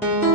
thank